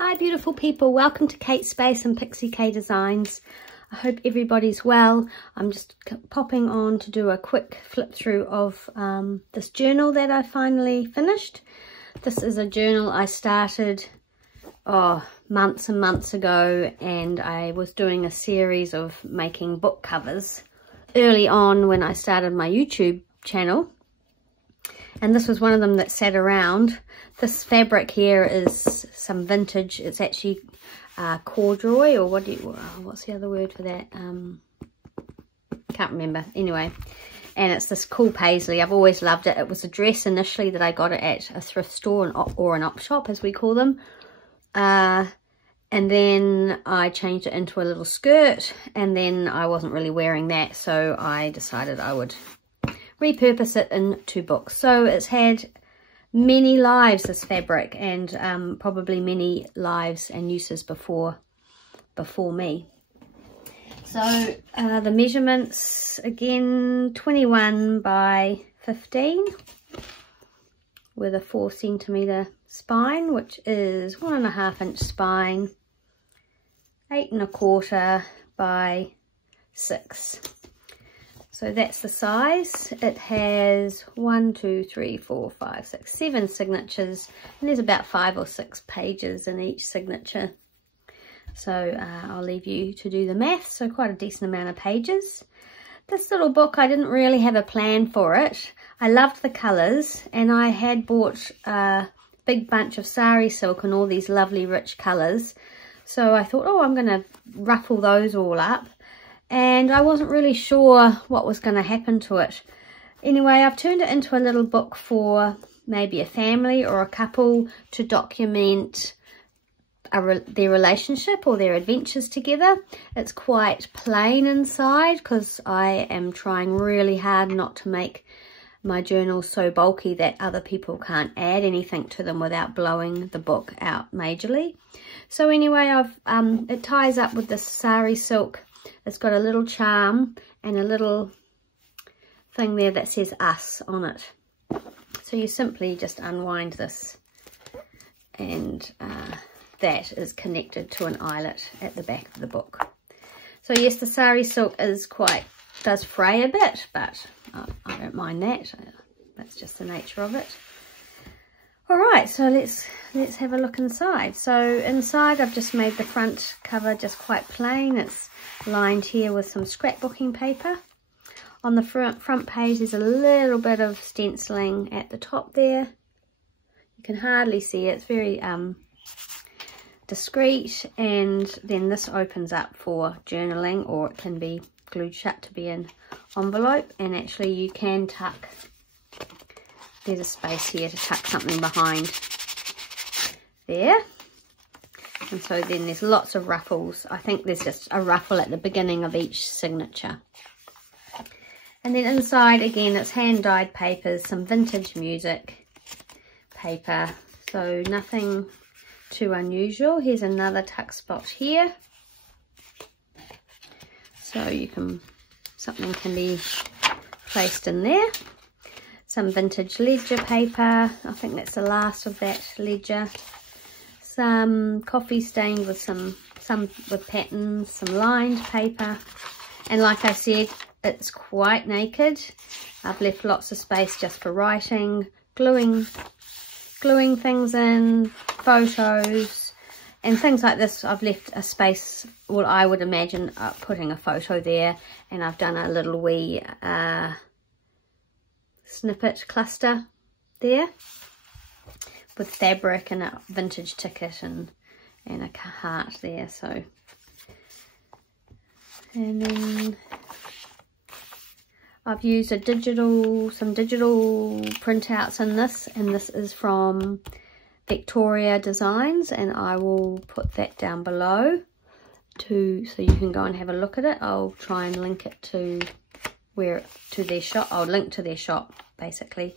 Hi beautiful people, welcome to Kate Space and Pixie Designs. I hope everybody's well. I'm just popping on to do a quick flip through of this journal that I finally finished. This is a journal I started months and months ago, and I was doing a series of making book covers early on when I started my YouTube channel. And this was one of them that sat around. This fabric here is some vintage. It's actually corduroy, or what's the other word for that? Can't remember. Anyway, and it's this cool paisley. I've always loved it. It was a dress initially that I got it at a thrift store or an op shop, as we call them. And then I changed it into a little skirt, and then I wasn't really wearing that, so I decided I would repurpose it into books. So it's had many lives, this fabric, and probably many lives and uses before me. So the measurements, again, 21 by 15 with a 4 centimeter spine, which is 1.5 inch spine, 8 1/4 by 6. So that's the size. It has 1, 2, 3, 4, 5, 6, 7 signatures, and there's about 5 or 6 pages in each signature. So I'll leave you to do the math. So quite a decent amount of pages. This little book, I didn't really have a plan for it. I loved the colours, and I had bought a big bunch of sari silk and all these lovely rich colours. So I thought, oh, I'm going to ruffle those all up. And I wasn't really sure what was going to happen to it. Anyway, I've turned it into a little book for maybe a family or a couple to document their relationship or their adventures together. It's quite plain inside because I am trying really hard not to make my journals so bulky that other people can't add anything to them without blowing the book out majorly. So anyway, it ties up with this sari silk. It's got a little charm and a little thing there that says us on it. So you simply just unwind this, and that is connected to an eyelet at the back of the book. So yes, the sari silk does fray a bit, but I don't mind that. That's just the nature of it. Alright, so let's have a look inside. So inside I've just made the front cover just quite plain. It's lined here with some scrapbooking paper. On the front page there's a little bit of stenciling at the top there. You can hardly see it. It's very discreet, and then this opens up for journaling, or it can be glued shut to be an envelope, and actually you can tuck. There's a space here to tuck something behind there. And so then there's lots of ruffles. I think there's just a ruffle at the beginning of each signature. And then inside, again, it's hand-dyed papers, some vintage music paper. So nothing too unusual. Here's another tuck spot here. So something can be placed in there. Some vintage ledger paper. I think that's the last of that ledger. Some coffee stained with some with patterns, some lined paper. And like I said, it's quite naked. I've left lots of space just for writing, gluing things in, photos, and things like this. I've left a space, well, I would imagine putting a photo there, and I've done a little wee snippet cluster there with fabric and a vintage ticket and a heart there. So, and then I've used some digital printouts in this, and this is from Vectoria Designs, and I will put that down below so you can go and have a look at it. I'll try and link it to their shop. I'll link to their shop basically.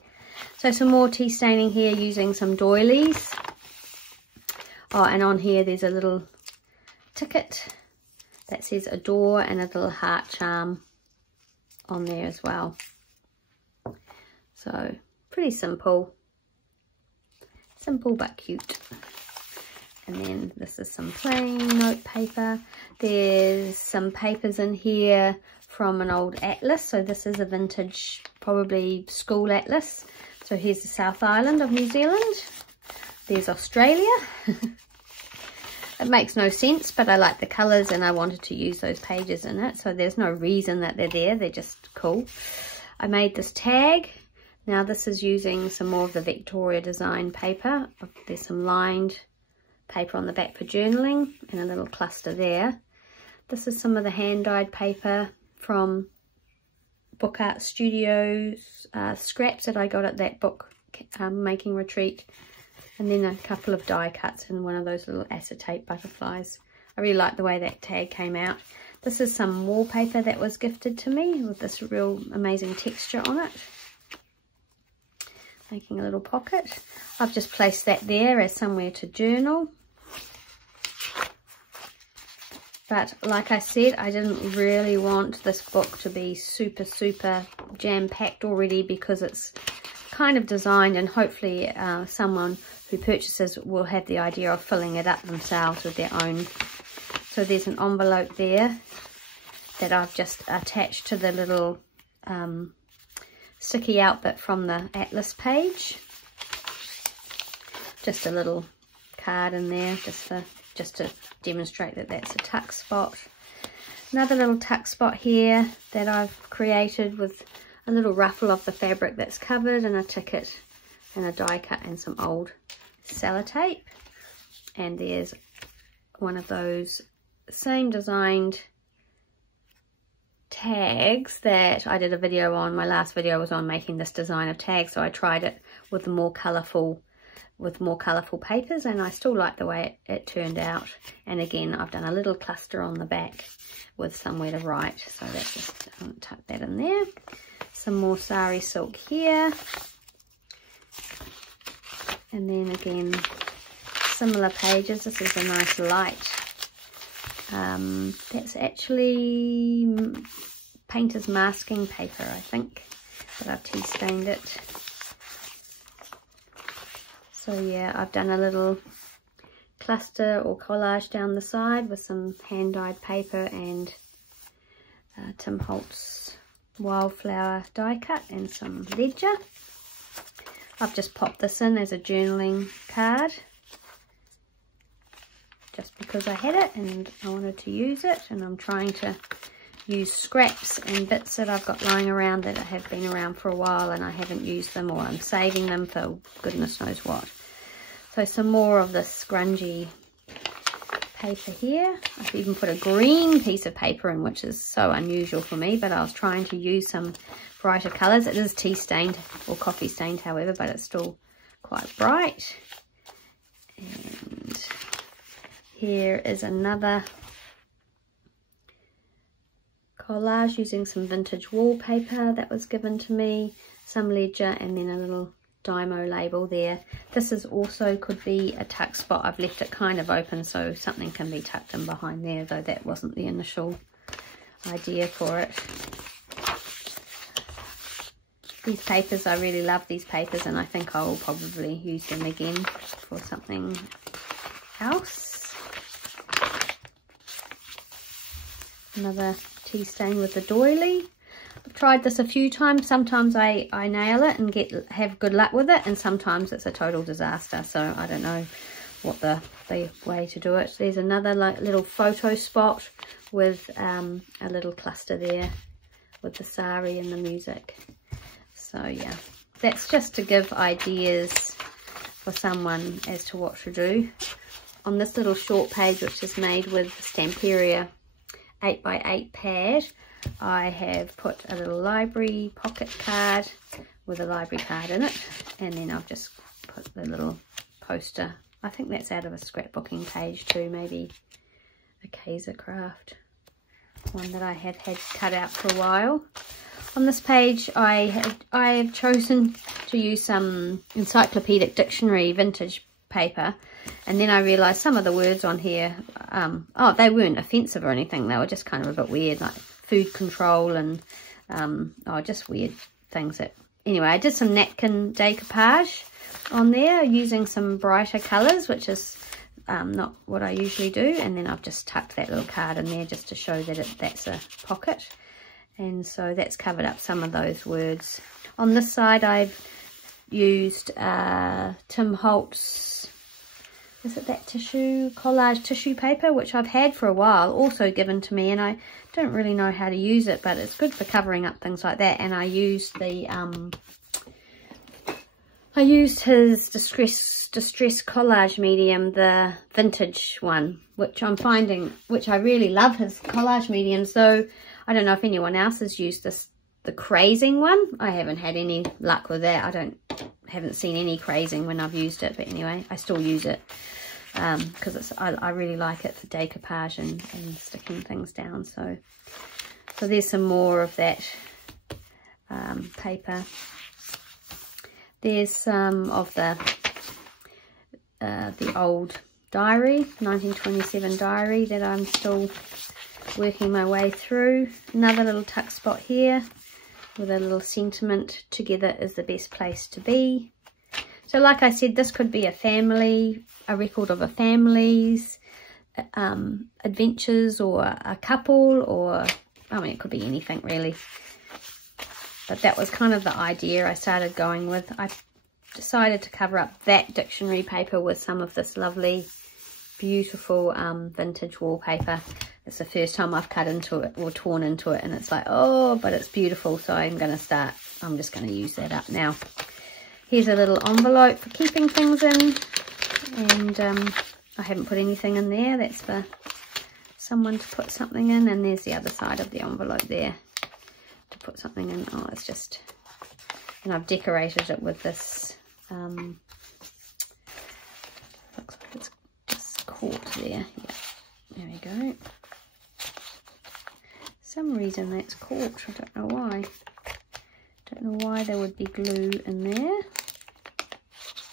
So some more tea staining here using some doilies. Oh, and on here there's a little ticket that says adore and a little heart charm on there as well. So pretty simple but cute. And then this is some plain note paper. There's some papers in here from an old atlas. So this is a vintage, probably school atlas. So here's the South Island of New Zealand. There's Australia. It makes no sense, but I like the colours and I wanted to use those pages in it. So there's no reason that they're there. They're just cool. I made this tag. Now this is using some more of the Vectoria Design paper. There's some lined paper on the back for journaling and a little cluster there. This is some of the hand-dyed paper from Book Art Studios scraps that I got at that book making retreat. And then a couple of die cuts and one of those little acetate butterflies. I really like the way that tag came out. This is some wallpaper that was gifted to me with this real amazing texture on it. Making a little pocket. I've just placed that there as somewhere to journal. But like I said, I didn't really want this book to be super jam-packed already, because it's kind of designed, and hopefully someone who purchases will have the idea of filling it up themselves with their own. So there's an envelope there that I've just attached to the little sticky out bit from the atlas page. Just a little card in there just to demonstrate that that's a tuck spot. Another little tuck spot here that I've created with a little ruffle of the fabric that's covered, and a ticket and a die cut and some old sellotape. And there's one of those same designed tags that I did a video on. My last video was on making this design of tags, so I tried it with more colourful papers, and I still like the way it turned out. And again, I've done a little cluster on the back with somewhere to write, so that's just, I'll tuck that in there. Some more sari silk here, and then again similar pages. This is a nice light, that's actually painter's masking paper, I think, but I've tea stained it. So yeah, I've done a little cluster or collage down the side with some hand-dyed paper and Tim Holtz wildflower die cut and some ledger. I've just popped this in as a journaling card just because I had it and I wanted to use it, and I'm trying to use scraps and bits that I've got lying around that have been around for a while and I haven't used them, or I'm saving them for goodness knows what. So some more of this scrungy paper here. I've even put a green piece of paper in, which is so unusual for me, but I was trying to use some brighter colours. It is tea stained or coffee stained, however, but it's still quite bright. And here is another collage using some vintage wallpaper that was given to me, some ledger, and then a little Dymo label there. This is also could be a tuck spot. I've left it kind of open so something can be tucked in behind there, though that wasn't the initial idea for it. These papers, I really love these papers, and I think I will probably use them again for something else. Another tea stain with the doily. I've tried this a few times. Sometimes I nail it and have good luck with it, and sometimes it's a total disaster. So I don't know what the way to do it. There's another little photo spot with a little cluster there with the sari and the music. So yeah, that's just to give ideas for someone as to what to do. On this little short page, which is made with Stamperia 8x8 pad, I have put a little library pocket card with a library card in it, and then I've just put the little poster. I think that's out of a scrapbooking page too, maybe a Kaiser Craft one that I had cut out for a while. On this page I have chosen to use some encyclopedic dictionary vintage paper, and then I realised some of the words on here, they weren't offensive or anything, they were just kind of a bit weird, like food control and just weird things. That anyway, I did some napkin decoupage on there using some brighter colours, which is not what I usually do. And then I've just tucked that little card in there just to show that that's a pocket. And so that's covered up some of those words. On this side I've used Tim Holtz, is it that collage tissue paper, which I've had for a while, also given to me, and I don't really know how to use it, but it's good for covering up things like that. And I used the I used his distress collage medium, the vintage one, which I'm finding, which I really love his collage mediums. Though I don't know if anyone else has used this, the crazing one. I haven't had any luck with that. Haven't seen any crazing when I've used it, but anyway, I still use it because I really like it for decoupage and sticking things down. So there's some more of that paper. There's some of the old diary, 1927 diary, that I'm still working my way through. Another little tuck spot here with a little sentiment, together is the best place to be. So like I said, this could be a record of a family's adventures, or a couple, or I mean, it could be anything really. But that was kind of the idea I started going with. I decided to cover up that dictionary paper with some of this lovely, beautiful vintage wallpaper. It's the first time I've cut into it or torn into it, and it's like, oh, but it's beautiful. So I'm just going to use that up now. Here's a little envelope for keeping things in, and I haven't put anything in there. That's for someone to put something in, and there's the other side of the envelope there to put something in. Oh, it's just, and I've decorated it with this, looks like it's just caught there. Yeah, there we go. Some reason that's caught, I don't know why. Don't know why there would be glue in there.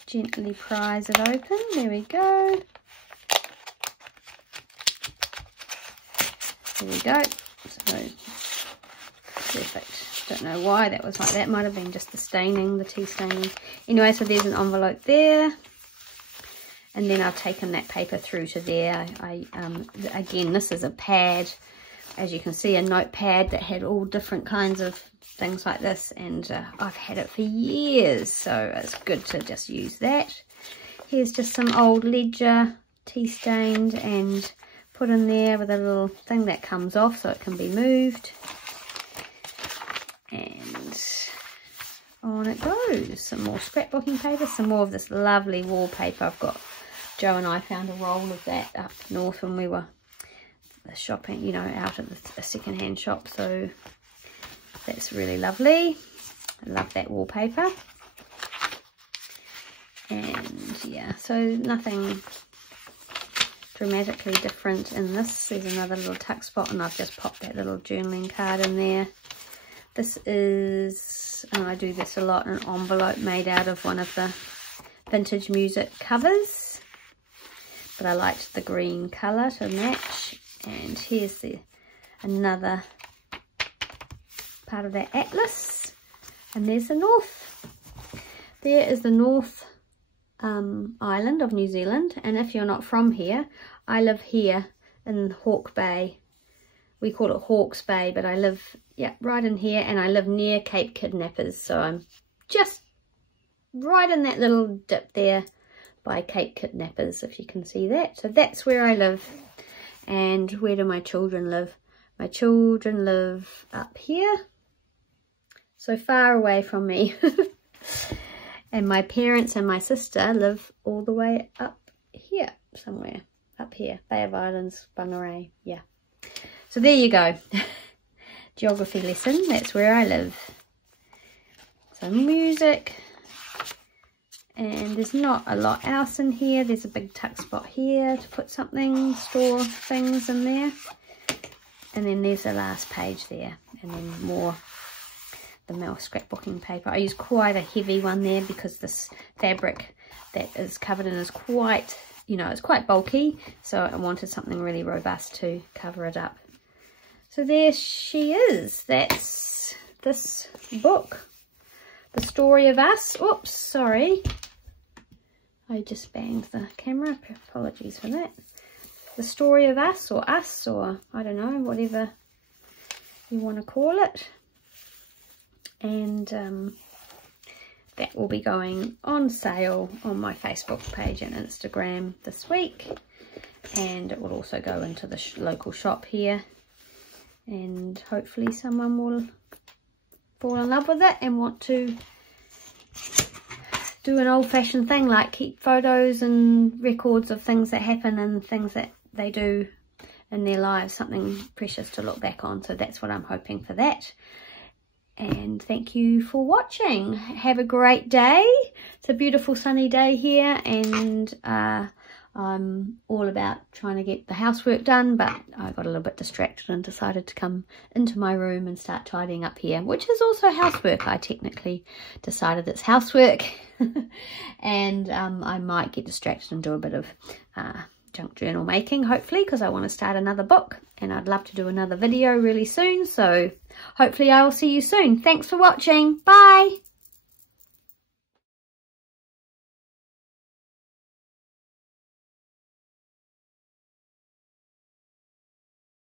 Gently prise it open. There we go. There we go. So perfect. Don't know why that was like that. Might have been just the staining, the tea staining. Anyway, so there's an envelope there. And then I've taken that paper through to there. Again, this is a pad. As you can see, a notepad that had all different kinds of things like this, and I've had it for years, so it's good to just use that. Here's just some old ledger, tea stained, and put in there with a little thing that comes off so it can be moved. And on it goes. Some more scrapbooking paper, some more of this lovely wallpaper. I've got, Joe and I found a roll of that up north when we were shopping, you know, out at a second-hand shop, so that's really lovely. I love that wallpaper. And yeah, so nothing dramatically different in this. There's another little tuck spot, and I've just popped that little journaling card in there. This is, and I do this a lot, an envelope made out of one of the vintage music covers, but I liked the green colour to match. And here's another part of that atlas, and there's the north. There is the North Island of New Zealand, and if you're not from here, I live here in Hawke Bay. We call it Hawke's Bay, but I live, yeah, right in here, and I live near Cape Kidnappers, so I'm just right in that little dip there by Cape Kidnappers, if you can see that. So that's where I live. And where do my children live? My children live up here, so far away from me. And my parents and my sister live all the way up here, somewhere up here. Bay of Islands, Bangaree, yeah. So there you go. Geography lesson, that's where I live. So music. And there's not a lot else in here. There's a big tuck spot here to put something, store things in there. And then there's the last page there. And then more, the more scrapbooking paper. I use quite a heavy one there because this fabric that is covered in is quite, you know, it's quite bulky. So I wanted something really robust to cover it up. So there she is. That's this book. The Story of Us. Oops, sorry. I just banged the camera, apologies for that. The story of us, or I don't know, whatever you want to call it. And that will be going on sale on my Facebook page and Instagram this week, and it will also go into the local shop here, and hopefully someone will fall in love with it and want to do an old-fashioned thing like keep photos and records of things that happen and things that they do in their lives, something precious to look back on. So that's what I'm hoping for that. And thank you for watching. Have a great day. It's a beautiful sunny day here, and I'm all about trying to get the housework done, but I got a little bit distracted and decided to come into my room and start tidying up here, which is also housework. I technically decided it's housework. And I might get distracted and do a bit of junk journal making, hopefully, because I want to start another book, and I'd love to do another video really soon. So hopefully I will see you soon. Thanks for watching. Bye.